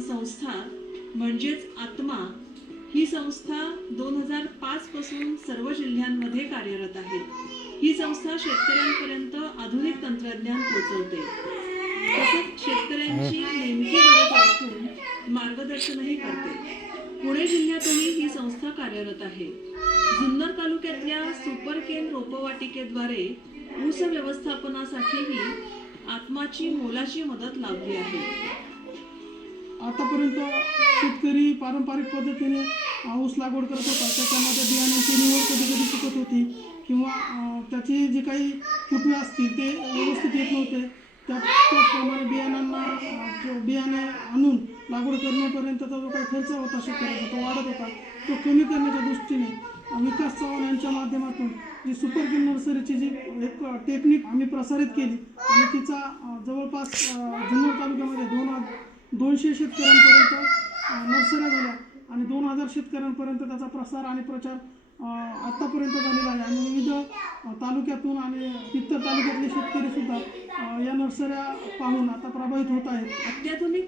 संस्था म्हणजेच आत्मा ही संस्था 2005 पासून सर्व जिल्ह्यांमध्ये कार्यरत आहे। ही संस्था शेतकऱ्यांपर्यंत आधुनिक तंत्रज्ञान पोहोचवते, तसंच शेतकऱ्यांची नेमकी गरज ओळखून मार्गदर्शनही करते। पुणे जिल्ह्यातही ही संस्था कार्यरत आहे। जुन्नर तालुक्यातल्या सुपर केन रोपवाटिकेद्वारे ऊस व्यवस्थापनासाठीही आत्माची मोलाची मदत लाभली आहे। आतापर्यंत शेतकरी पारंपरिक पद्धतीने ऊस लागवड करत होता, त्याच्यामध्ये बियाण्याची निवड कधी कधी चुकत होती किंवा त्याची जी काही फुटवे असतील ते व्यवस्थित येत नव्हते। त्याचप्रमाणे बियाणे आणून लागवड करण्यापर्यंतचा जो काही खर्च होता शेतकऱ्याचा तो वाढत होता, तो कमी करण्याच्या दृष्टीने विकास चव्हाण यांच्या माध्यमातून जी सुपर केन नर्सरीची जी एक टेक्निक आम्ही प्रसारित केली आणि तिचा जवळपास जुन्नर तालुक्यामध्ये 200 शेतकऱ्यांपर्यंत नर्सऱ्या झाल्या आणि 2000 शेतकऱ्यांपर्यंत त्याचा प्रसार आणि प्रचार आत्तापर्यंत झालेला आहे। आणि विविध तालुक्यातून आणि इतर तालुक्यातले शेतकरीसुद्धा या नर्सऱ्या पाहून आता प्रभावित होत आहेत। अत्याधुनिक